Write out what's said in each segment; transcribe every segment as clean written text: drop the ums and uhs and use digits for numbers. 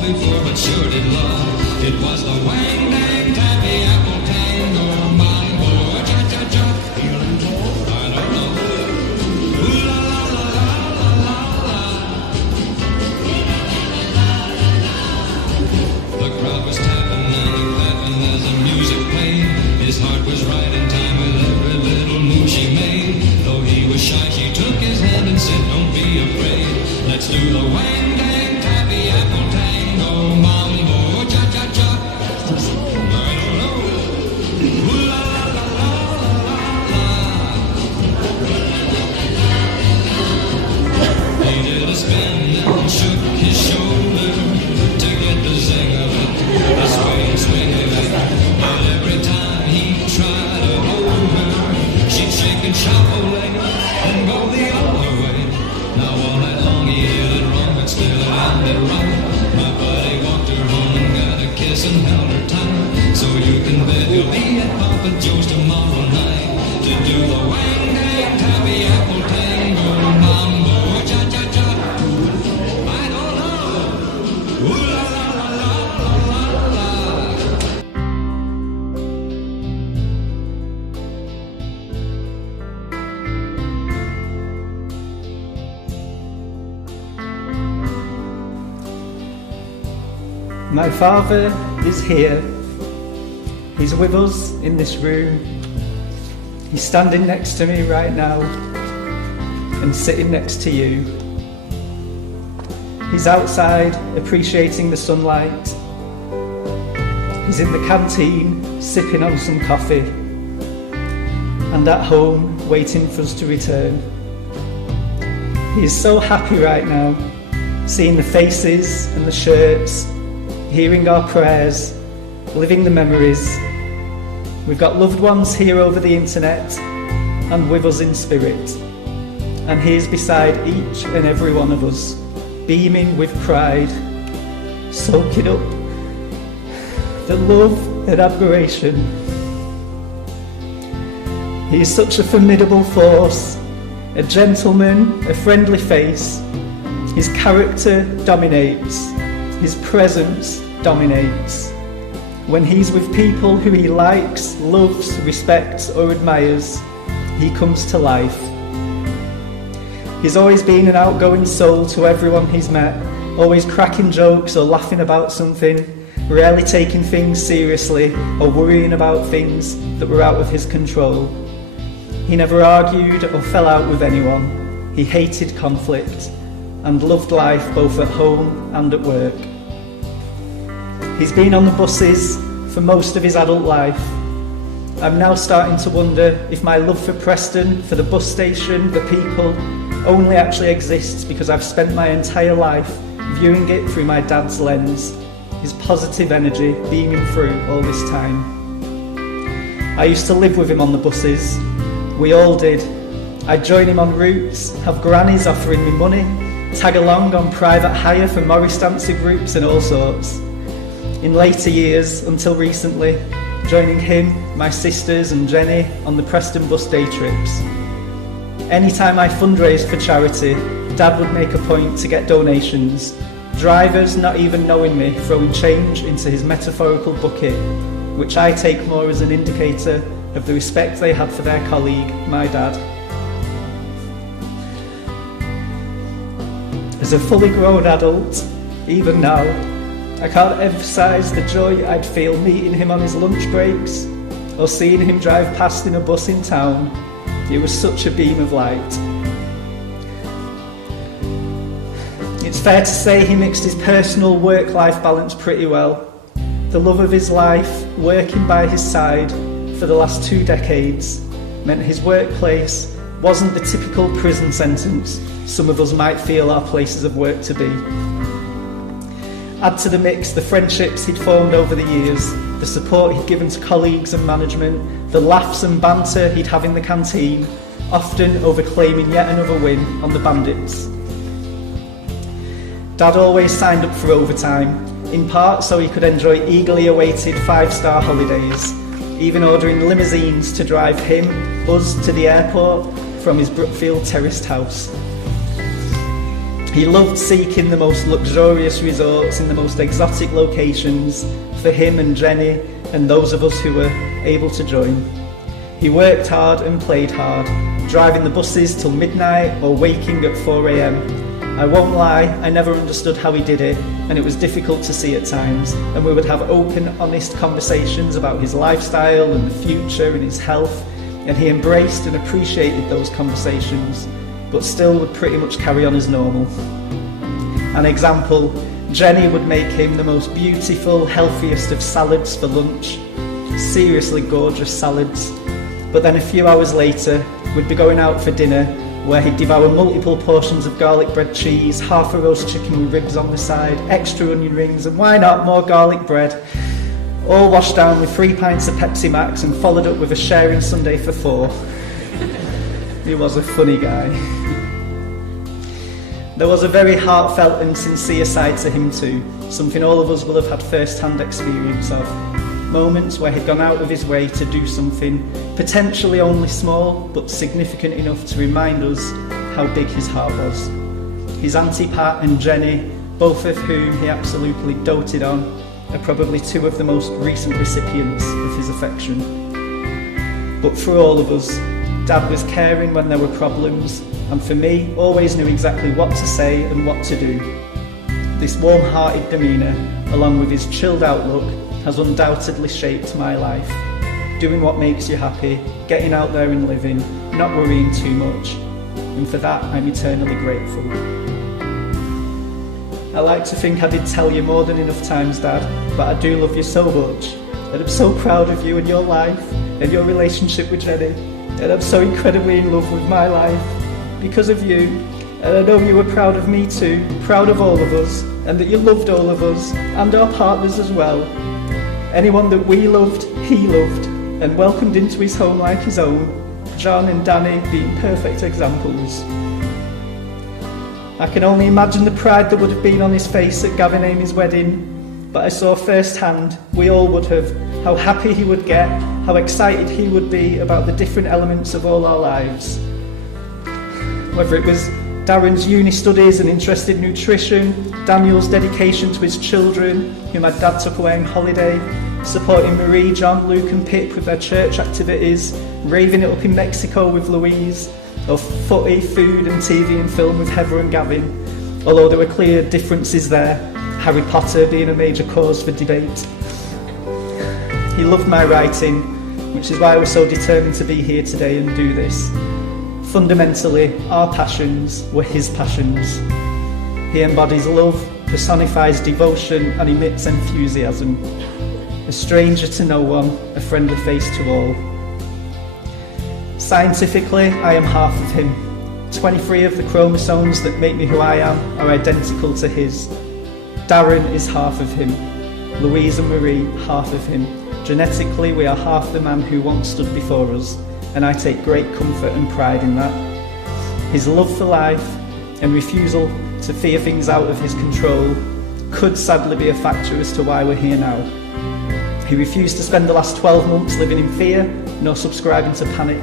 fall before, but sure did love. It was the wang dang taffy apple tango mambo cha-cha-cha, feeling cold, I don't know. Ooh la la la la la la la. The crowd was tapping and clapping as the music played. His heart was right in time with every little move she made. Though he was shy, she took his hand and said, don't be afraid. Let's do the wang dang taffy apple tango mambo cha-cha-cha. I don't know. Ooh la la la la la la. He did a spin and shook his shoulder to get the zing of it, the swing of it. But every time he tried to hold her, she'd shake and shuffle and go the other way. Now all night long he did it wrong, but still it ended right. My buddy walked her home and got a kiss and held her tight. So you can bet he'll be at Papa Joe's tomorrow night to do the wang dang taffy apple tango mambo cha-cha-cha. I don't know. Ooh la la la la la la. My father is here. He's with us in this room. He's standing next to me right now and sitting next to you. He's outside appreciating the sunlight. He's in the canteen sipping on some coffee, and at home waiting for us to return. He is so happy right now, seeing the faces and the shirts, hearing our prayers, living the memories. We've got loved ones here over the internet and with us in spirit. And he is beside each and every one of us, beaming with pride, soaking up the love and admiration. He is such a formidable force, a gentleman, a friendly face. His character dominates. His presence dominates. When he's with people who he likes, loves, respects or admires, he comes to life. He's always been an outgoing soul to everyone he's met, always cracking jokes or laughing about something, rarely taking things seriously or worrying about things that were out of his control. He never argued or fell out with anyone. He hated conflict and loved life both at home and at work. He's been on the buses for most of his adult life. I'm now starting to wonder if my love for Preston, for the bus station, the people, only actually exists because I've spent my entire life viewing it through my dad's lens, his positive energy beaming through all this time. I used to live with him on the buses. We all did. I'd join him on routes, have grannies offering me money, tag along on private hire for Morris dancer groups and all sorts. In later years, until recently, joining him, my sisters and Jenny on the Preston bus day trips. Anytime I fundraised for charity, Dad would make a point to get donations, drivers not even knowing me throwing change into his metaphorical bucket, which I take more as an indicator of the respect they had for their colleague, my dad. As a fully grown adult, even now, I can't emphasise the joy I'd feel meeting him on his lunch breaks or seeing him drive past in a bus in town. It was such a beam of light. It's fair to say he mixed his personal work-life balance pretty well. The love of his life, working by his side for the last 2 decades, meant his workplace wasn't the typical prison sentence some of us might feel our places of work to be. Add to the mix the friendships he'd formed over the years, the support he'd given to colleagues and management, the laughs and banter he'd have in the canteen, often over claiming yet another win on the Bandits. Dad always signed up for overtime, in part so he could enjoy eagerly awaited 5-star holidays, even ordering limousines to drive us to the airport from his Brookfield terraced house. He loved seeking the most luxurious resorts in the most exotic locations for him and Jenny and those of us who were able to join. He worked hard and played hard, driving the buses till midnight or waking at 4 a.m. I won't lie, I never understood how he did it, and it was difficult to see at times, and we would have open, honest conversations about his lifestyle and the future and his health, and he embraced and appreciated those conversations, but still would pretty much carry on as normal. An example, Jenny would make him the most beautiful, healthiest of salads for lunch. Seriously gorgeous salads. But then a few hours later, we'd be going out for dinner, where he'd devour multiple portions of garlic bread cheese, half a roast chicken with ribs on the side, extra onion rings, and why not more garlic bread, all washed down with 3 pints of Pepsi Max and followed up with a sharing sundae for 4. He was a funny guy. There was a very heartfelt and sincere side to him too, something all of us will have had first-hand experience of. Moments where he'd gone out of his way to do something, potentially only small, but significant enough to remind us how big his heart was. His Auntie Pat and Jenny, both of whom he absolutely doted on, are probably 2 of the most recent recipients of his affection. But for all of us, Dad was caring when there were problems, and for me, always knew exactly what to say and what to do. This warm-hearted demeanour, along with his chilled outlook, has undoubtedly shaped my life. Doing what makes you happy, getting out there and living, not worrying too much, and for that I'm eternally grateful. I like to think I did tell you more than enough times, Dad, but I do love you so much, and I'm so proud of you and your life, and your relationship with Jenny, and I'm so incredibly in love with my life, because of you, and I know you were proud of me too, proud of all of us, and that you loved all of us, and our partners as well. Anyone that we loved, he loved, and welcomed into his home like his own, John and Danny being perfect examples. I can only imagine the pride that would have been on his face at Gavin Amy's wedding, but I saw firsthand, we all would have, how happy he would get, how excited he would be about the different elements of all our lives. Whether it was Darren's uni studies and interest in nutrition, Daniel's dedication to his children, who my dad took away on holiday, supporting Marie, John, Luke and Pip with their church activities, raving it up in Mexico with Louise, or footy, food and TV and film with Heather and Gavin, although there were clear differences there, Harry Potter being a major cause for debate. He loved my writing, which is why I was so determined to be here today and do this. Fundamentally, our passions were his passions. He embodies love, personifies devotion and emits enthusiasm. A stranger to no one, a friendly face to all. Scientifically, I am half of him. 23 of the chromosomes that make me who I am are identical to his. Darren is half of him. Louise and Marie, half of him. Genetically, we are half the man who once stood before us, and I take great comfort and pride in that. His love for life and refusal to fear things out of his control could sadly be a factor as to why we're here now. He refused to spend the last 12 months living in fear, nor subscribing to panic,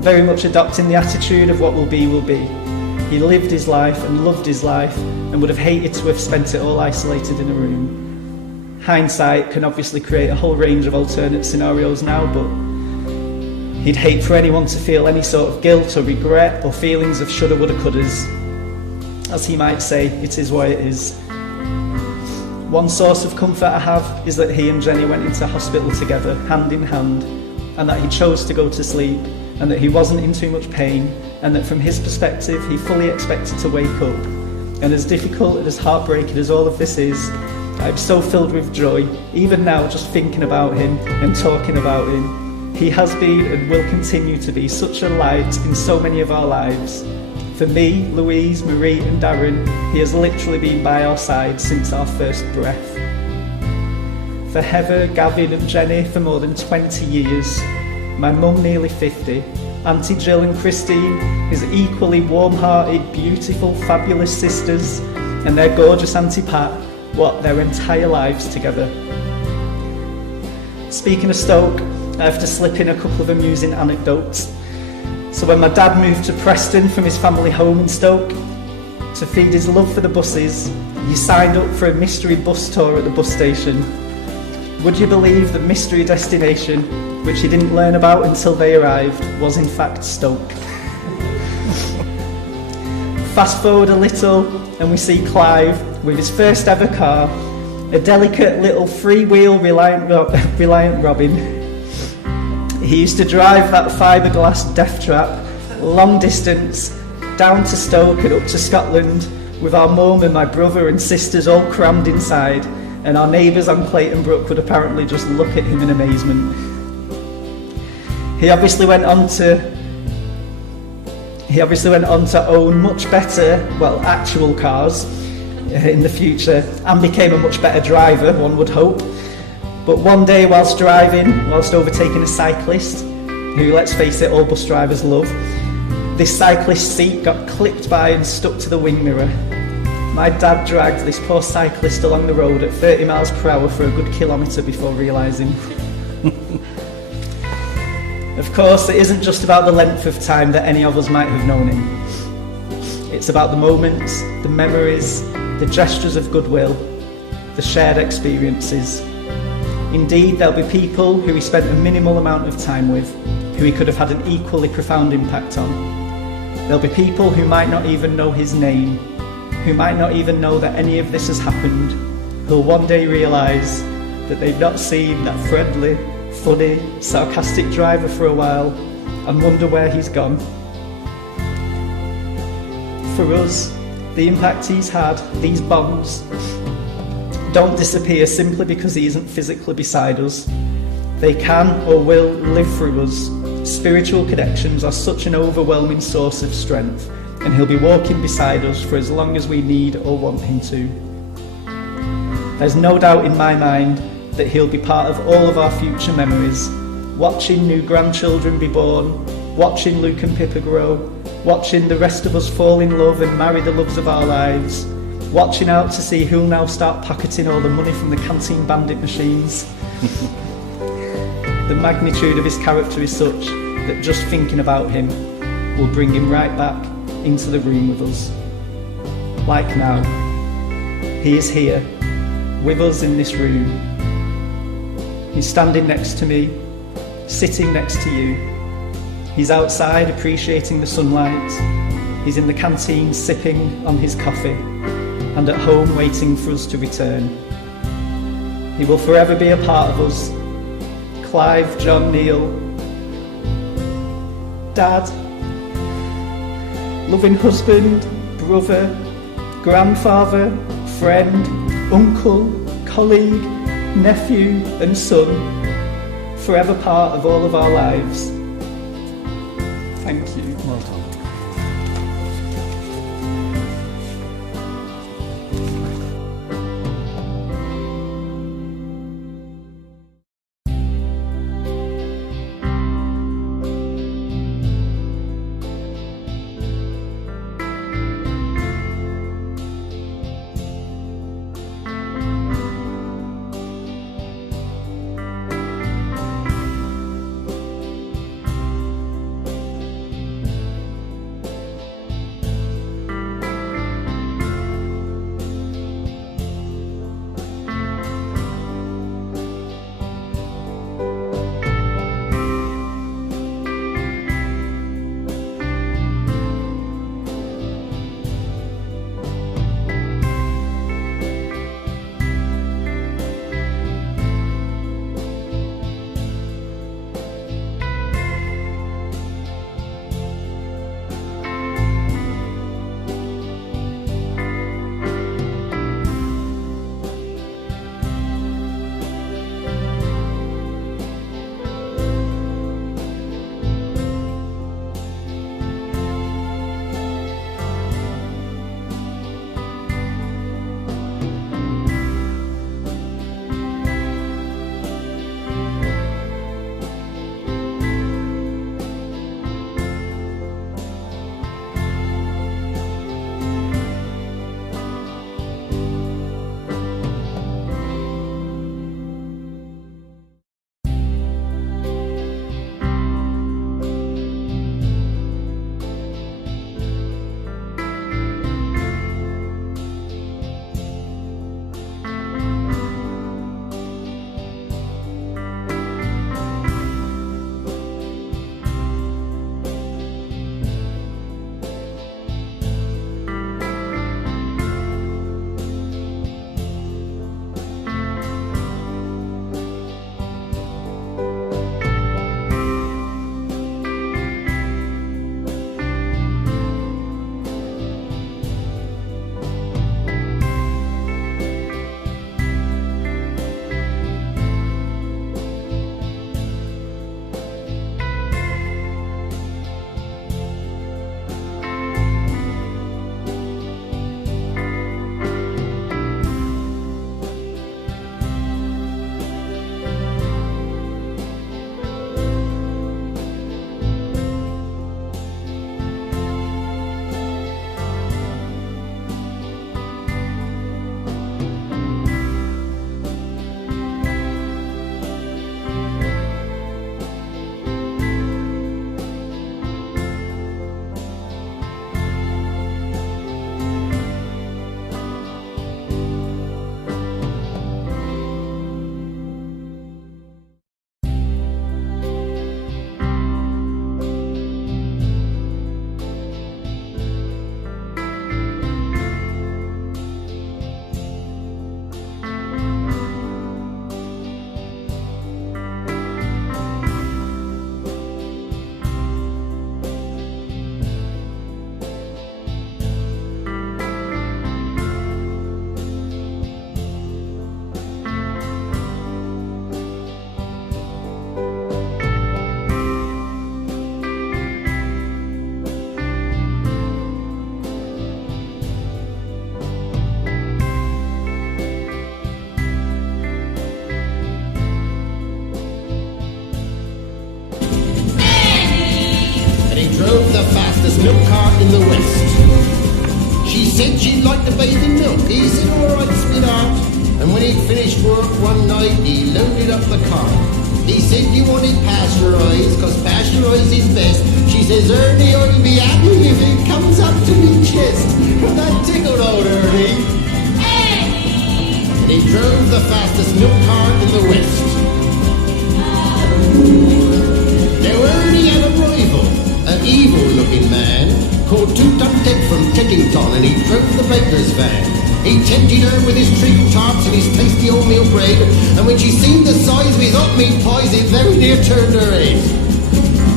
very much adopting the attitude of what will be will be. He lived his life and loved his life and would have hated to have spent it all isolated in a room. Hindsight can obviously create a whole range of alternate scenarios now, but he'd hate for anyone to feel any sort of guilt or regret or feelings of shoulda, woulda, couldas. As he might say, it is what it is. One source of comfort I have is that he and Jenny went into hospital together, hand in hand, and that he chose to go to sleep, and that he wasn't in too much pain, and that from his perspective he fully expected to wake up. And as difficult and as heartbreaking as all of this is, I'm so filled with joy, even now just thinking about him and talking about him. He has been and will continue to be such a light in so many of our lives. For me, Louise, Marie and Darren, he has literally been by our side since our first breath. For Heather, Gavin and Jenny for more than 20 years. My mum nearly 50. Auntie Jill and Christine, his equally warm-hearted, beautiful, fabulous sisters, and their gorgeous Auntie Pat, what, their entire lives together. Speaking of Stoke, I have to slip in a couple of amusing anecdotes. So when my dad moved to Preston from his family home in Stoke, To feed his love for the buses, he signed up for a mystery bus tour at the bus station. Would you believe the mystery destination, which he didn't learn about until they arrived, was in fact Stoke? Fast forward a little and we see Clive with his first ever car, a delicate little freewheel Reliant Robin. He used to drive that fiberglass death trap long distance down to Stoke and up to Scotland with our mum and my brother and sisters all crammed inside, and our neighbours on Clayton Brook would apparently just look at him in amazement. He obviously went on to own much better, well, actual cars in the future, and became a much better driver, one would hope. But one day whilst overtaking a cyclist, who, let's face it, all bus drivers love, this cyclist's seat got clipped by and stuck to the wing mirror. My dad dragged this poor cyclist along the road at 30 miles per hour for a good kilometre before realising. Of course, it isn't just about the length of time that any of us might have known him. It's about the moments, the memories, the gestures of goodwill, the shared experiences. Indeed, there'll be people who he spent a minimal amount of time with, who he could have had an equally profound impact on. There'll be people who might not even know his name, who might not even know that any of this has happened, who'll one day realise that they've not seen that friendly, funny, sarcastic driver for a while and wonder where he's gone. For us, the impact he's had, these bonds, don't disappear simply because he isn't physically beside us. They can or will live through us. Spiritual connections are such an overwhelming source of strength, and he'll be walking beside us for as long as we need or want him to. There's no doubt in my mind that he'll be part of all of our future memories, watching new grandchildren be born, watching Luke and Pippa grow, watching the rest of us fall in love and marry the loves of our lives, watching out to see who'll now start pocketing all the money from the canteen bandit machines. The magnitude of his character is such that just thinking about him will bring him right back into the room with us. Like now, he is here, with us in this room. He's standing next to me, sitting next to you. He's outside appreciating the sunlight. He's in the canteen sipping on his coffee, and at home waiting for us to return. He will forever be a part of us. Clive John Neal, Dad, loving husband, brother, grandfather, friend, uncle, colleague, nephew and son, forever part of all of our lives. Thank you. Well done. the fastest milk cart in the West. She said she'd like to bathe in milk. He said, all right, sweetheart. And when he'd finished work one night, he loaded up the cart. He said you wanted pasteurised, cause pasteurised is best. She says, Ernie, I'll be happy if it comes up to me chest. But that tickled old Ernie. And he drove the fastest milk cart in the West. Now Ernie had a rival, an evil-looking man, called Two-Tum-Ted from Teddington, and he drove the baker's van. He tempted her with his treacle tarts and his tasty oatmeal bread, and when she seen the size of his hot meat pies, it very near turned her head.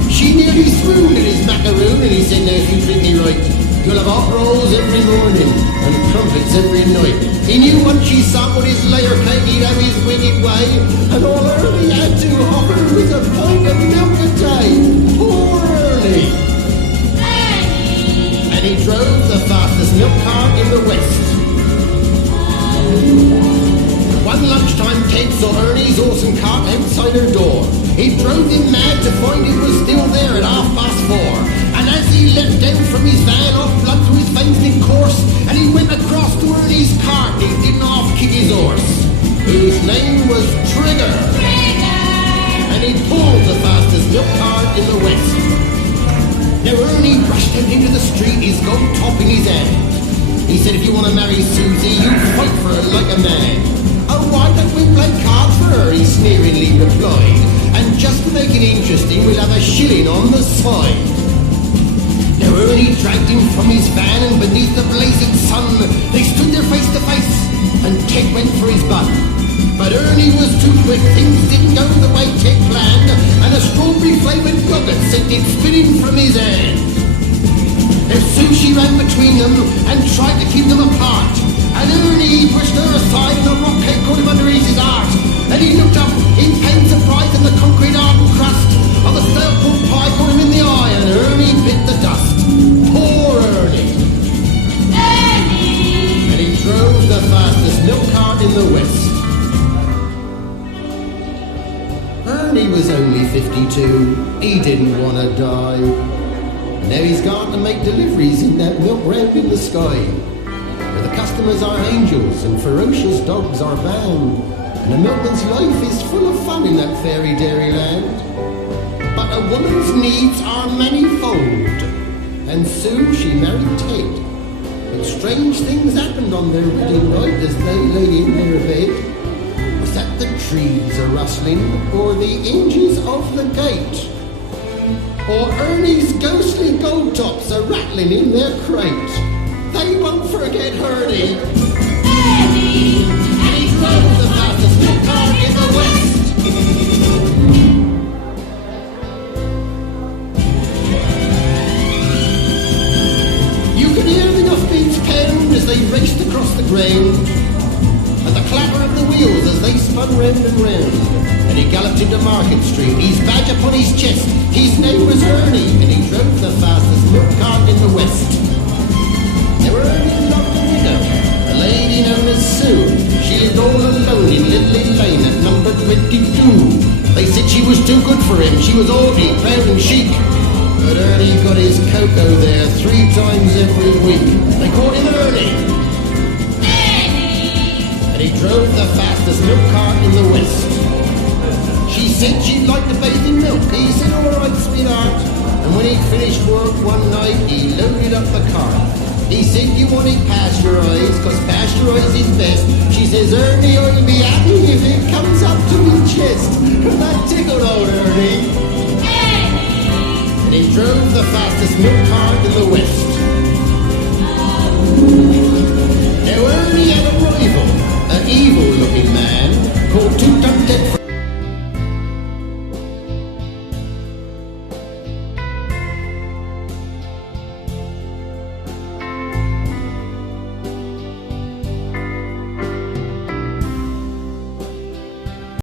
She nearly swooned at his macaroon, and he said, now if you treat me right, you'll have hot rolls every morning and crumpets every night. He knew once she sampled his layer cake, he'd have his wicked way, and all Ernie had to offer was a pint of milk a day. Poor Ernie! And he drove the fastest milk cart in the West. One lunchtime, Ted saw Ernie's awesome cart outside her door. He drove him mad to find it was still there at 4:30. And as he leapt down from his van, off blood to his veins in course, and he went across to Ernie's cart, he didn't half kick his horse, whose name was Trigger. And he pulled the fastest milk cart in the West. Now Ernie rushed out into the street, his gold top in his hand. He said, if you want to marry Susie, you fight for her like a man. Oh, why don't we play cards for her, he sneeringly replied. And just to make it interesting, we'll have a shilling on the side. Now Ernie dragged him from his van, and beneath the blazing sun, they stood there face to face, and Ted went for his bun. But Ernie was too quick, things didn't go the way Ted planned, and a strawberry-flavoured yogurt sent it spinning from his hand. Now Susie ran between them and tried to keep them apart, and Ernie pushed her aside and a rock cake caught him underneath his heart. And he looked up in pain, surprise, and the concrete hardened crust of the stale pork pie caught him in the eye, and Ernie bit the dust. Poor Ernie! And he drove the fastest milk cart in the West. Ernie was only 52. He didn't want to die. Now he's gone to make deliveries in that milk round in the sky, where the customers are angels and ferocious dogs are bound, and a milkman's life is full of fun in that fairy dairy land. But a woman's needs are manifold, and soon she married Ted. But strange things happened on their wedding night as they lay in their bed. Was that the trees a rustling, or the hinges of the gate? Or Ernie's ghostly gold tops are rattling in their crate? They won't forget Ernie. Ernie! And he drove the fastest milk cart in the West. You could hear the offbeats pound as they raced across the ground, and the clatter of the wheels as they spun round and round. And he galloped into Market Street, his badge upon his chest. His name was Ernie, and he drove the fastest milk cart in the West. Now Ernie loved a widow, a lady known as Sue. She lived all alone in Lindley Lane at number 22. They said she was too good for him, she was haughty, proud and chic. But Ernie got his cocoa there 3 times every week. They called him Ernie. And he drove the fastest milk cart in the West. She said she'd like to bathe in milk. He said, all right, sweetheart. And when he'd finished work one night, he loaded up the cart. He said you wanted pasteurised, cause pasteurised is best. She says, Ernie, I'll be happy